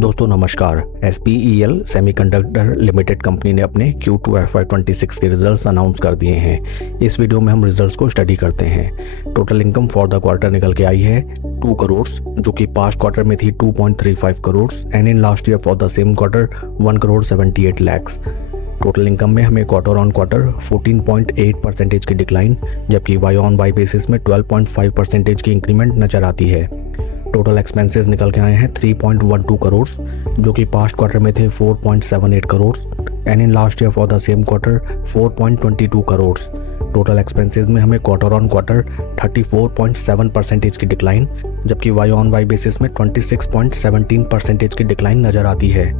दोस्तों नमस्कार। SPEL semiconductor limited company ने अपने Q2 FY26 के रिजल्ट्स अनाउंस कर दिए हैं। इस वीडियो में हम रिजल्ट्स को स्टडी करते हैं। Total income for the quarter निकल के आई है 2 करोड़, जो कि पास्ट क्वार्टर में थी 2.35 crore and in last year for the same quarter 1 crore 78 lakhs. Total income में हमें क्वार्टर ऑन क्वार्टर 14.8% की डिक्लाइन, जबकि वाई ऑन वाई बेसिस में 12.5% की इंक्रीमेंट नजर आती है। टोटल एक्सपेंसेस निकल के आए हैं 3.12 करोड़, जो कि पास्ट क्वार्टर में थे 4.78 crore and in last year for the same quarter 4.22 crore. Total expenses में हमें क्वार्टर ऑन क्वार्टर 34.7% की डिक्लाइन, जबकि वाई ऑन वाई बेसिस में 26.17% की डिक्लाइन नजर आती है।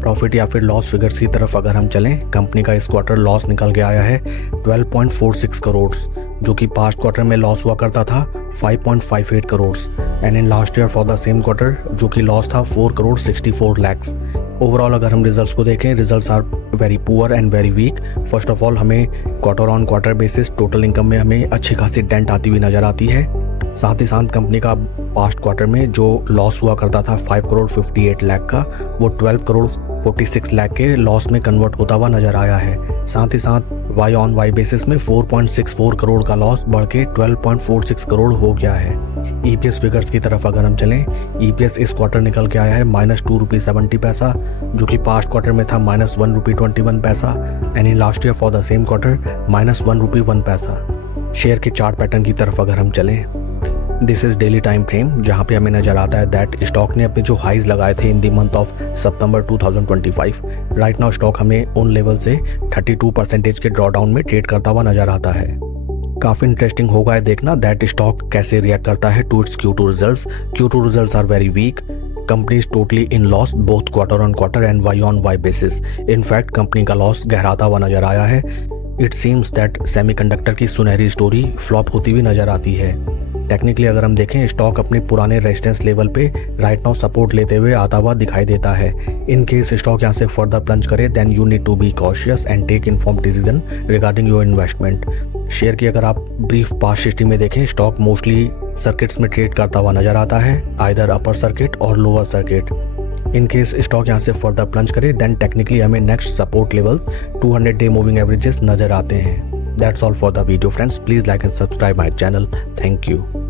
प्रॉफिट या फिर लॉस फिगर्स की तरफ अगर हम चलें, कंपनी का इस क्वार्टर लॉस निकल के आया है 12.46 करोड़, जो कि पास्ट क्वार्टर में लॉस हुआ करता था 5.58 crore and in last year for the same quarter जो कि लॉस था 4 करोड़ 64 लैक्स। ओवरऑल अगर हम रिजल्ट्स को देखें, results are very poor and very weak. First of all हमें quarter on quarter basis total income में हमें अच्छी खासी डेंट आती हुई नजर आती है। साथ ही साथ कंपनी का पास्ट क्वार्टर में जो लॉस हुआ करता था 5 करोड़ 58 लाख का, वो 12 करोड़ 46 लाख के लॉस में कन्वर्ट होता हुआ नजर आया है। साथ ही साथ वाई ऑन वाई बेसिस में 4.64 करोड़ का लॉस बढ़ के 12.46 करोड़ हो गया है। EPS फिगर्स की तरफ अगर हम चलें, EPS इस क्वार्टर निकल के आया है -2.70 रुपये, जो कि पास्ट क्वार्टर में था -1.21 रुपये and in last year for the same quarter -1.01 रुपये। शेयर के चार्ट पैटर्न की तरफ अगर हम चलें, this is daily time frame, जहां पे हमें नजर आता है दैट स्टॉक ने अपने जो हाइज लगाए थे in the month of September 2025, right now stock हमें उन लेवल से 32% के ड्रॉडाउन में ट्रेड करता हुआ नजर आता है। काफी इंटरेस्टिंग होगा देखना दैट स्टॉक कैसे रिएक्ट करता है to its Q2 results. Q2 results are very weak. Company is totally in loss both quarter on quarter and Y on Y basis. In fact company का लॉस गहराता हुआ नजर आया है। इट सीम्स दैट सेमीकंडक्टर की सुनहरी स्टोरी फ्लॉप होती हुई नजर आती है। टेक्निकली अगर हम देखें, स्टॉक अपने पुराने रेजिस्टेंस लेवल पे राइट नाउ सपोर्ट लेते हुए आता हुआ दिखाई देता है। इन केस स्टॉक यहाँ से फर्दर प्लंज करे, then you need to be cautious and take informed decision regarding your investment. Share की अगर आप ब्रीफ पास्ट हिस्ट्री में देखें, स्टॉक मोस्टली सर्किट्स में ट्रेड करता हुआ नजर आता है, आइदर अपर सर्किट और lower circuit. In case stock यहाँ से फर्दर प्लंज करे, देन टेक्निकली हमें next support levels 200 day moving averages नजर आते हैं। That's all for the video friends. Please like and subscribe my channel. Thank you.